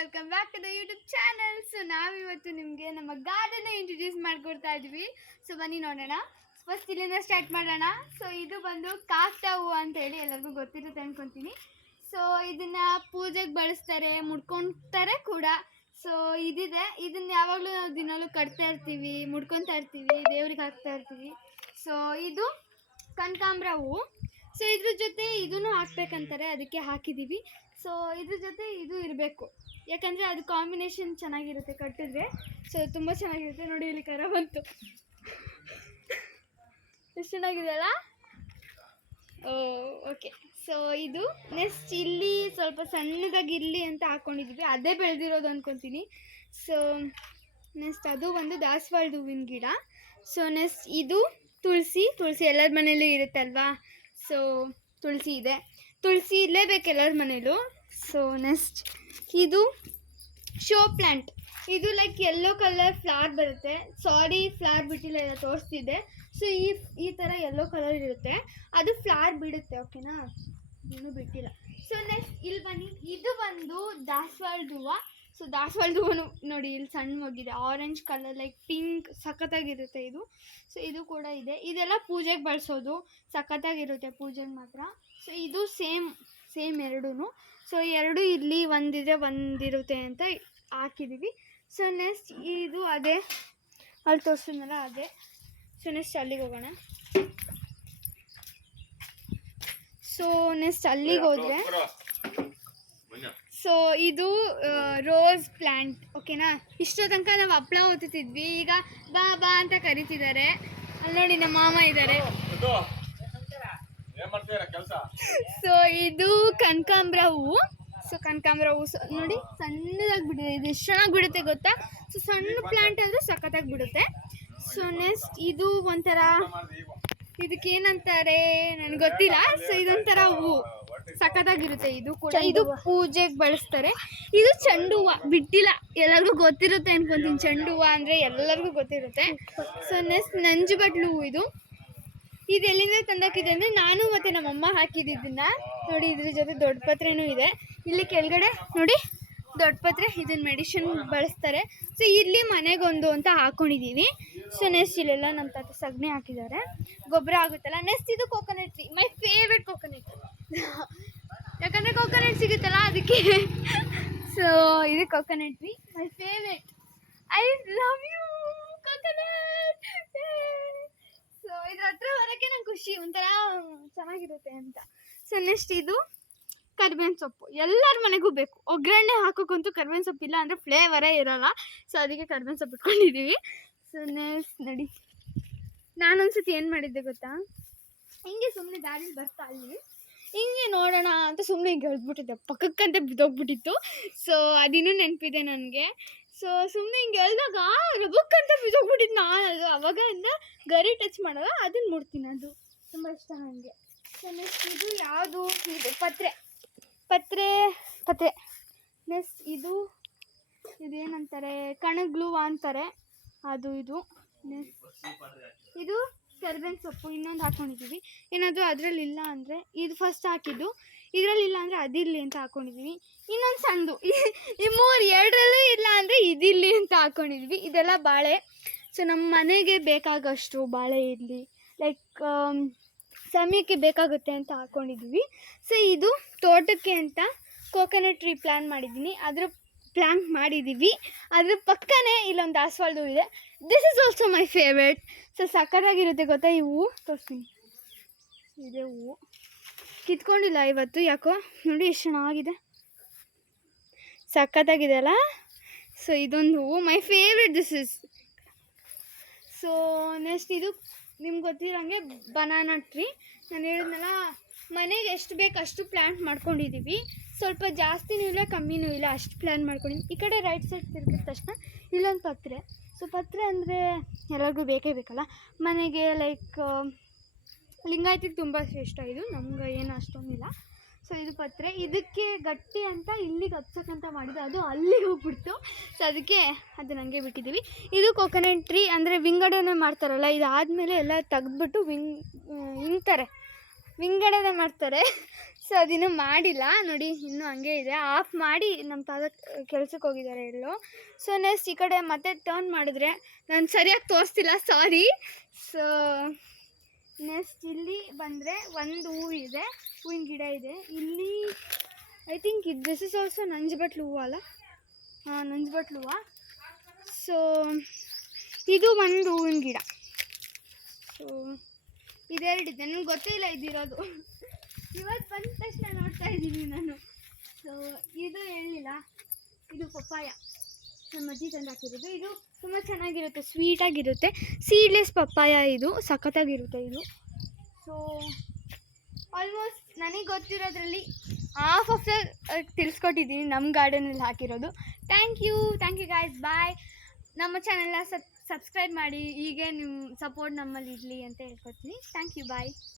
Welcome back to the YouTube channel. So ನಾವಿವತ್ತು ನಿಮಗೆ ನಮ್ಮ ಗಾರ್ಡನ್ ಇಂಟ್ರೊಡ್ಯೂಸ್ ಮಾಡ್ಕೊಡ್ತಾ ಇದ್ವಿ. ಸೊ ಬನ್ನಿ ನೋಡೋಣ. ಫಸ್ಟ್ ಇಲ್ಲಿಂದ ಸ್ಟಾರ್ಟ್ ಮಾಡೋಣ. ಸೊ ಇದು ಬಂದು ಕಾಕ್ಟಾ ಹೂವು ಅಂತ ಹೇಳಿ ಎಲ್ಲರಿಗೂ ಗೊತ್ತಿರುತ್ತೆ ಅನ್ಕೊತೀನಿ. ಸೊ ಇದನ್ನ ಪೂಜೆಗೆ ಬಳಸ್ತಾರೆ, ಮುಡ್ಕೊತಾರೆ ಕೂಡ. ಸೊ ಇದಿದೆ, ಇದನ್ನ ಯಾವಾಗಲೂ ನಾವು ದಿನಾಲೂ ಕಟ್ತಾ ಇರ್ತೀವಿ, ಮುಡ್ಕೊತಾ ಇರ್ತೀವಿ, ದೇವ್ರಿಗೆ ಹಾಕ್ತಾ ಇರ್ತೀವಿ. ಸೊ ಇದು ಕನಕಾಂಬರ ಹೂವು. ಸೊ ಇದ್ರ ಜೊತೆ ಇದನ್ನು ಹಾಕ್ಬೇಕಂತಾರೆ, ಅದಕ್ಕೆ ಹಾಕಿದ್ದೀವಿ. ಸೊ ಇದ್ರ ಜೊತೆ ಇದು ಇರಬೇಕು, ಯಾಕಂದರೆ ಅದು ಕಾಂಬಿನೇಷನ್ ಚೆನ್ನಾಗಿರುತ್ತೆ ಕಟ್ಟಿದ್ರೆ. ಸೊ ತುಂಬ ಚೆನ್ನಾಗಿರುತ್ತೆ. ನೋಡಿ ಇಲ್ಲಿ ಕರ ಬಂತು, ಎಷ್ಟು ಚೆನ್ನಾಗಿದೆ ಅಲ್ಲ. ಓಕೆ. ಸೊ ಇದು ನೆಕ್ಸ್ಟ್ ಇಲ್ಲಿ ಸ್ವಲ್ಪ ಸಣ್ಣದಾಗಿರಲಿ ಅಂತ ಹಾಕ್ಕೊಂಡಿದ್ದೀವಿ, ಅದೇ ಬೆಳೆದಿರೋದು ಅಂದ್ಕೊತೀನಿ. ಸೊ ನೆಕ್ಸ್ಟ್ ಅದು ಒಂದು ದಾಸವಾಳದ ಹೂವಿನ ಗಿಡ. ಸೊ ನೆಕ್ಸ್ಟ್ ಇದು ತುಳಸಿ ಎಲ್ಲರ ಮನೇಲೂ ಇರುತ್ತಲ್ವಾ. ಸೊ ತುಳಸಿ ಇದೆ, ತುಳಸಿ ಇರಲೇಬೇಕು ಎಲ್ಲರ ಮನೇಲೂ. ಸೊ ನೆಕ್ಸ್ಟ್ ಇದು ಶೋ ಪ್ಲ್ಯಾಂಟ್. ಇದು ಲೈಕ್ ಯೆಲ್ಲೋ ಕಲರ್ ಫ್ಲವರ್ ಬರುತ್ತೆ. ಸಾರಿ, ಫ್ಲವರ್ ಬಿಟ್ಟಿಲ್ಲ, ಇಲ್ಲ ತೋರಿಸ್ತಿದ್ದೆ. ಸೊ ಈ ಥರ ಯೆಲ್ಲೋ ಕಲರ್ ಇರುತ್ತೆ, ಅದು ಫ್ಲವರ್ ಬಿಡುತ್ತೆ. ಓಕೆನಾ, ಇನ್ನೂ ಬಿಟ್ಟಿಲ್ಲ. ಸೊ ನೆಕ್ಸ್ಟ್ ಇಲ್ಲಿ ಬನ್ನಿ, ಇದು ಬಂದು ದಾಸವಾಳದ ಹೂವು. ಸೊ ದಾಸವಾಳದ ಹೂವು ನೋಡಿ ಇಲ್ಲಿ ಸಣ್ಣವಾಗಿದೆ, ಆರೆಂಜ್ ಕಲರ್ ಲೈಕ್ ಪಿಂಕ್, ಸಖತ್ತಾಗಿರುತ್ತೆ ಇದು. ಸೊ ಇದು ಕೂಡ ಇದೆ, ಇದೆಲ್ಲ ಪೂಜೆಗೆ ಬಳಸೋದು, ಸಖತ್ತಾಗಿರುತ್ತೆ ಪೂಜೆಗೆ ಮಾತ್ರ. ಸೊ ಇದು ಸೇಮ್ ಎರಡೂ. ಸೊ ಎರಡು ಇಲ್ಲಿ ಒಂದಿರುತ್ತೆ ಅಂತ ಹಾಕಿದ್ದೀವಿ. ಸೊ ನೆಕ್ಸ್ಟ್ ಇದು ಅದೇ ಅಲ್ಲಿ ತೋರಿಸಿದ್ನಲ್ಲ ಅದೇ. ಸೊ ನೆಕ್ಸ್ಟ್ ಅಲ್ಲಿಗೆ ಹೋಗೋಣ. ಸೊ ನೆಕ್ಸ್ಟ್ ಅಲ್ಲಿಗೆ ಹೋದರೆ ಸೊ ಇದು ರೋಸ್ ಪ್ಲ್ಯಾಂಟ್. ಓಕೆನಾ, ಇಷ್ಟೋ ತನಕ ನಾವು ಹಪ್ಪಳ ಓದ್ತಿದ್ವಿ, ಈಗ ಬಾ ಅಂತ ಕರಿತಿದ್ದಾರೆ. ಅಲ್ಲಿ ನೋಡಿ ನಮ್ಮ ಮಾಮ ಇದ್ದಾರೆ. ಸೊ ಇದು ಕನಕಾಂಬರ ಹೂವು. ಸೊ ಕನಕಾಂಬರ ಹೂವು ನೋಡಿ ಸಣ್ಣದಾಗಿ ಬಿಡುತ್ತೆ, ಇದು ಎಷ್ಟು ಚೆನ್ನಾಗಿ ಬಿಡುತ್ತೆ ಗೊತ್ತಾ. ಸೊ ಸಣ್ಣ ಪ್ಲ್ಯಾಂಟ್ ಅಂದರೆ ಸಖತ್ತಾಗಿ ಬಿಡುತ್ತೆ. ಸೊ ನೆಕ್ಸ್ಟ್ ಇದು ಒಂಥರ, ಇದಕ್ಕೇನಂತಾರೆ ನನಗೆ ಗೊತ್ತಿಲ್ಲ. ಸೊ ಇದೊಂಥರ ಹೂವು ಸಖತ್ತಾಗಿರುತ್ತೆ, ಇದು ಕೂಡ. ಇದು ಪೂಜೆಗೆ ಬಳಸ್ತಾರೆ. ಇದು ಚೆಂಡು ಹೂವು ಬಿಟ್ಟಿಲ್ಲ, ಎಲ್ಲರಿಗೂ ಗೊತ್ತಿರುತ್ತೆ ಅನ್ಕೊಂತೀನಿ. ಚೆಂಡು ಹೂವು ಅಂದರೆ ಎಲ್ಲರಿಗೂ ಗೊತ್ತಿರುತ್ತೆ. ಸೊ ನೆಕ್ಸ್ಟ್ ನಂಜು ಬಟ್ಲು ಹೂವು. ಇದು ಎಲ್ಲಿಂದ ತಂದಾಕಿದೆ ಅಂದರೆ ನಾನು ಮತ್ತು ನಮ್ಮಮ್ಮ ಹಾಕಿದ್ದನ್ನ ನೋಡಿ. ಇದ್ರ ಜೊತೆ ದೊಡ್ಡ ಪತ್ರೆನೂ ಇದೆ. ಇಲ್ಲಿ ಕೆಳಗಡೆ ನೋಡಿ ದೊಡ್ಡ ಪತ್ರೆ, ಇದನ್ನ ಮೆಡಿಷನ್ ಬಳಸ್ತಾರೆ. ಸೊ ಇಲ್ಲಿ ಮನೆಗೊಂದು ಅಂತ ಹಾಕ್ಕೊಂಡಿದ್ದೀವಿ. ಸೊ ನೆಕ್ಸ್ಟ್ ಇಲ್ಲೆಲ್ಲ ನಮ್ಮ ತಾತ ಸಗಣಿ ಹಾಕಿದ್ದಾರೆ, ಗೊಬ್ಬರ ಆಗುತ್ತಲ್ಲ. ನೆಕ್ಸ್ಟ್ ಇದು coconut tree, my favourite coconut. ಯಾಕಂದರೆ ಕೋಕೋನಟ್ ಸಿಗುತ್ತಲ್ಲ ಅದಕ್ಕೆ. ಸೊ ಇದು coconut tree, my favourite. I love you coconut. So ಇದ್ರ ಹತ್ರ ಬರೋಕ್ಕೆ ನಂಗೆ ಖುಷಿ, ಒಂಥರ ಚೆನ್ನಾಗಿರುತ್ತೆ ಅಂತ. ಸೊ ನೆಕ್ಸ್ಟ್ ಇದು ಕರಿಬೇವಿನ ಸೊಪ್ಪು, ಎಲ್ಲರ ಮನೆಗೂ ಬೇಕು. ಒಗ್ಗರಣೆ ಹಾಕೋಕ್ಕಂತೂ ಕರಿಬೇವಿನ ಸೊಪ್ಪು ಇಲ್ಲ ಅಂದರೆ ಫ್ಲೇವರೇ ಇರೋಲ್ಲ. ಸೊ ಅದಕ್ಕೆ ಕರಿಬೇವಿನ ಸೊಪ್ಪು ಇಟ್ಕೊಂಡಿದ್ದೀವಿ. ಸೊ ನೆಕ್ಸ್ಟ್ ನೋಡಿ, ನಾನೊಂದ್ಸತಿ ಏನು ಮಾಡಿದ್ದೆ ಗೊತ್ತಾ, ಹಿಂಗೆ ಸುಮ್ಮನೆ ದಾರಿಲಿ ಬರ್ತಾ ಅಲ್ಲಿ ಹಿಂಗೆ ನೋಡೋಣ ಅಂತ ಸುಮ್ಮನೆ ಹಿಂಗೆ ಎಳ್ದ್ಬಿಟ್ಟಿದ್ದೆ, ಪಕ್ಕಕ್ಕಂತೆ ಬಿದ್ದೋಗ್ಬಿಟ್ಟಿತ್ತು. ಸೊ ಅದಿನ್ನೂ ನೆನಪಿದೆ ನನಗೆ. ಸೊ ಸುಮ್ಮನೆ ಹಿಂಗೆ ಎಳ್ದಾಗ ರಬಕ್ಕಂತ ಬಿದ್ದೋಗ್ಬಿಟ್ಟಿದ್ದು ನಾನು. ಅದು ಅವಾಗಿಂದ ಗರಿ ಟಚ್ ಮಾಡೋದು, ಅದನ್ನು ಮುಡ್ತೀನಿ, ಅದು ತುಂಬ ಇಷ್ಟ ನನಗೆ. ಸೊ ನೆಕ್ಸ್ಟ್ ಇದು ಯಾವುದು, ಇದು ಪತ್ರೆ. ನೆಕ್ಸ್ಟ್ ಇದೇನಂತಾರೆ, ಕಣಗ್ಲೂ ಅಂತಾರೆ, ಅದು ಇದು. ಇದು ಕರಿಬೇವಿನ ಸೊಪ್ಪು ಇನ್ನೊಂದು ಹಾಕ್ಕೊಂಡಿದ್ದೀವಿ. ಏನಾದರೂ ಅದರಲ್ಲಿ ಇಲ್ಲ ಅಂದರೆ, ಇದು ಫಸ್ಟ್ ಹಾಕಿದ್ದು, ಇದರಲ್ಲಿ ಇಲ್ಲ ಅಂದರೆ ಅದಿರಲಿ ಅಂತ ಹಾಕ್ಕೊಂಡಿದ್ದೀವಿ. ಇನ್ನೊಂದು ಸಣ್ಣದು, ಈ ಎರಡರಲ್ಲೂ ಇಲ್ಲ ಅಂದರೆ ಇದಿರಲಿ ಅಂತ ಹಾಕ್ಕೊಂಡಿದ್ವಿ. ಇದೆಲ್ಲ ಬಾಳೆ. ಸೊ ನಮ್ಮ ಮನೆಗೆ ಬೇಕಾಗಷ್ಟು ಬಾಳೆ ಇರಲಿ, ಲೈಕ್ ಸಮಯಕ್ಕೆ ಬೇಕಾಗುತ್ತೆ ಅಂತ ಹಾಕ್ಕೊಂಡಿದ್ದೀವಿ. ಸೊ ಇದು ತೋಟಕ್ಕೆ ಅಂತ ಕೋಕೋನಟ್ ಟ್ರೀ ಪ್ಲ್ಯಾಂಟ್ ಮಾಡಿದ್ದೀವಿ. ಅದ್ರ ಪಕ್ಕನೇ ಇಲ್ಲೊಂದು ದಾಸವಾಳದ ಇದೆ. This is also my favourite. So ಸಕ್ಕತ್ತಾಗಿರುತ್ತೆ ಗೊತ್ತಾ ಈ ಹೂವು. ತೋರಿಸ್ತೀನಿ, ಇದೇ ಹೂವು ಕಿತ್ಕೊಂಡಿಲ್ಲ ಇವತ್ತು, ಯಾಕೋ ನೋಡಿ ಎಷ್ಟು ಚೆನ್ನಾಗಿದೆ, ಸಕ್ಕತ್ತಾಗಿದೆ ಅಲ್ಲ. ಸೊ ಇದೊಂದು ಹೂವು my favourite, this is. So next ಇದು ನಿಮ್ಗೆ ಗೊತ್ತಿರೋಂಗೆ ಬನಾನಾ ಟ್ರೀ. ನಾನು ಹೇಳಿದ್ನಲ್ಲ, ಮನೆಗೆ ಎಷ್ಟು ಬೇಕು ಅಷ್ಟು ಪ್ಲ್ಯಾಂಟ್ ಮಾಡ್ಕೊಂಡಿದ್ದೀವಿ. ಸ್ವಲ್ಪ ಜಾಸ್ತಿನೂ ಇಲ್ಲ ಕಮ್ಮಿನೂ ಇಲ್ಲ, ಅಷ್ಟು ಪ್ಲ್ಯಾನ್ ಮಾಡ್ಕೊಂಡಿದ್ದೀನಿ. ಈ ಕಡೆ ರೈಟ್ ಸೈಡ್ ತಿರುಗಿದ ತಕ್ಷಣ ಇಲ್ಲೊಂದು ಪತ್ರೆ. ಸೊ ಪತ್ರೆ ಅಂದರೆ ಎಲ್ಲರಿಗೂ ಬೇಕೇ ಬೇಕಲ್ಲ ಮನೆಗೆ. ಲೈಕ್ ಲಿಂಗಾಯತಿಗೆ ತುಂಬ ಇಷ್ಟ ಇದು, ನಮ್ಗೆ ಏನು ಅಷ್ಟೊಂದಿಲ್ಲ. ಸೊ ಇದು ಪತ್ರೆ, ಇದಕ್ಕೆ ಗಟ್ಟಿ ಅಂತ ಇಲ್ಲಿಗೆ ಹಚ್ಚಕ್ಕಂತ ಮಾಡಿದ್ದು, ಅದು ಅಲ್ಲಿಗೆ ಹೋಗ್ಬಿಡ್ತು. ಸೊ ಅದಕ್ಕೆ ಅದು ನನಗೆ ಬಿಟ್ಟಿದ್ದೀವಿ. ಇದು ಕೋಕೋನಟ್ ಟ್ರೀ ಅಂದರೆ ವಿಂಗಡಣೆ ಮಾಡ್ತಾರಲ್ಲ, ಇದಾದಮೇಲೆ ಎಲ್ಲ ತೆಗೆದ್ಬಿಟ್ಟು ವಿಂಗಡಣೆ ಮಾಡ್ತಾರೆ. ಸೊ ಅದಿನ್ನೂ ಮಾಡಿಲ್ಲ ನೋಡಿ, ಇನ್ನೂ ಹಂಗೆ ಇದೆ. ಆಫ್ ಮಾಡಿ ನಮ್ಮ ತಾತ ಕೆಲ್ಸಕ್ಕೆ ಹೋಗಿದ್ದಾರೆ ಎಲ್ಲೋ. ಸೊ ನೆಕ್ಸ್ಟ್ ಈ ಕಡೆ ಮತ್ತೆ ಟರ್ನ್ ಮಾಡಿದ್ರೆ ನಾನು ಸರಿಯಾಗಿ ತೋರಿಸ್ತಿಲ್ಲ, ಸಾರಿ. ಸೊ ನೆಕ್ಸ್ಟ್ ಇಲ್ಲಿ ಬಂದರೆ ಒಂದು ಹೂವು ಇದೆ, ಹೂವಿನ ಗಿಡ ಇದೆ ಇಲ್ಲಿ. I think this is also ನಂಜುಬಟ್ಲು ಹೂವು ಅಲ್ಲ? ಹಾಂ, ನಂಜುಬಟ್ಲು ಹೂವು. ಸೊ ಇದು ಒಂದು ಹೂವಿನ ಗಿಡ. ಸೊ ಇದೆರಡಿದೆ, ನನಗೆ ಗೊತ್ತೇ ಇಲ್ಲ ಇದಿರೋದು. ಇವತ್ತು ಬಂದ ತಕ್ಷಣ ನೋಡ್ತಾ ಇದ್ದೀನಿ ನಾನು. ಸೊ ಇದು ಹೇಳಿಲ್ಲ, ಇದು ಪಪ್ಪಾಯ ನಮ್ಮ ಅಜ್ಜಿ ತಂದು ಹಾಕಿರೋದು. ಇದು ತುಂಬ ಚೆನ್ನಾಗಿರುತ್ತೆ, ಸ್ವೀಟಾಗಿರುತ್ತೆ. ಸೀಡ್ಲೆಸ್ ಪಪ್ಪಾಯ, ಇದು ಸಖತ್ತಾಗಿರುತ್ತೆ ಇದು. ಸೊ ಆಲ್ಮೋಸ್ಟ್ ನನಗೆ ಗೊತ್ತಿರೋದ್ರಲ್ಲಿ ಹಾಫ್ ಆಫ್ ದ ತಿಳಿಸ್ಕೊಟ್ಟಿದ್ದೀನಿ ನಮ್ಮ ಗಾರ್ಡನಲ್ಲಿ ಹಾಕಿರೋದು. ಥ್ಯಾಂಕ್ ಯು ಗಾಯ್ಸ್, ಬಾಯ್. ನಮ್ಮ ಚಾನೆಲ್ನ ಸಬ್ಸ್ಕ್ರೈಬ್ ಮಾಡಿ, ಹೀಗೆ ನಿಮ್ಮ ಸಪೋರ್ಟ್ ನಮ್ಮಲ್ಲಿ ಇರಲಿ ಅಂತ ಹೇಳ್ಕೊತೀನಿ. Thank you, bye.